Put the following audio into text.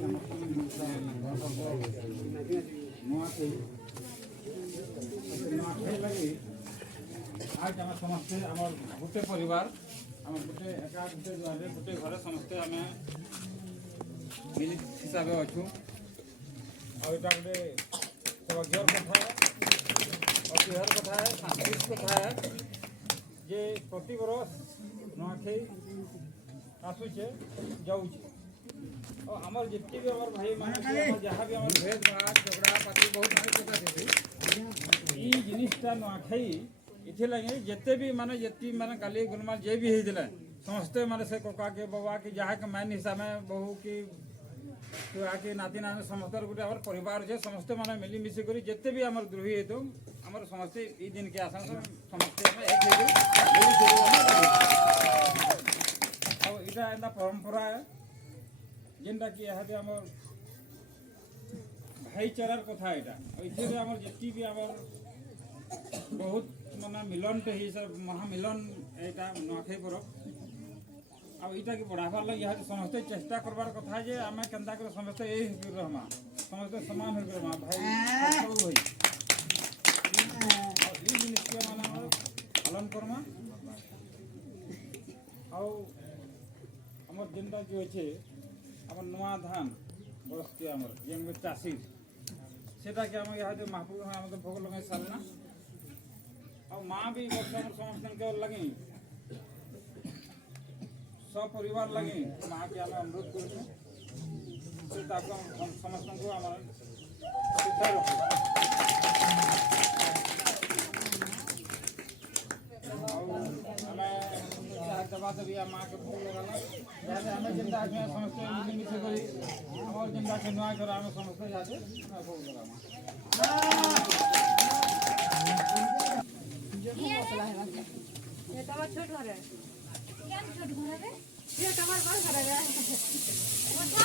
लगे आज आम समस्ते आम गोटे परिवार आम गोटे एका गोटे दुआर गोटे घर समस्ते आम मिलित हिसाब अच्छू आटा गोटे सौभाग्यर कथा ऐतिहर कथा है सांस्कृतिक कथा है जे प्रति बरस नुआखाई आसूचे जाऊे और आमर जितने भी आम भाई मान जहाँ भी आम भेद भाग झगड़ा पाती बहुत सारी कथा थी ये जिनटा नुआखाई इथे लगे जिते भी माने जी माने गाली गुलमाल जे भी होते समस्ते माने से कका के बाबा के जहाँ के मैन हिसाब में बहु की छुआ के नाती नानी समस्त गोटे आम परिवार है समस्ते माने मिलीमिशी कर जिते भी आम द्रोही हो आम समस्ते ये दिन के आसान समस्ते एक परंपरा है जेनटा कि यहाँ आम भाईचारार कथा यहाँ ये आम जी भी आम बहुत माना मिलन महामिलन यहाँ नुआखाई पर्व आईटा कि बढ़ावार लगे यहाँ समस्ते चेष्टा करवार कथा जे आम के समस्ते ये रहमा समस्ते समान हो रमा भाई भाई ये जिनिस के माना पालन करमा आमर जेनटा जो अच्छे आम नुआ धान बरसती आम जेन चाषी सेटा कि आम यहाँ महापुर आम तो भोग लगे सालना और माँ भी वर्ष समस्त लगे सपरिवार लगे माँ के आम अनुरोध कर समस्त को आम सुधा रखू दबा दबी माँ के भोग लगाना आम जेनटा समस्ते मिलीमिशी कर जेनटा के नुआ घर आम समस्ते जाते भोग लगाना ये तो छोट घर है क्या छोट घर है ये तो बड़ घर है वो था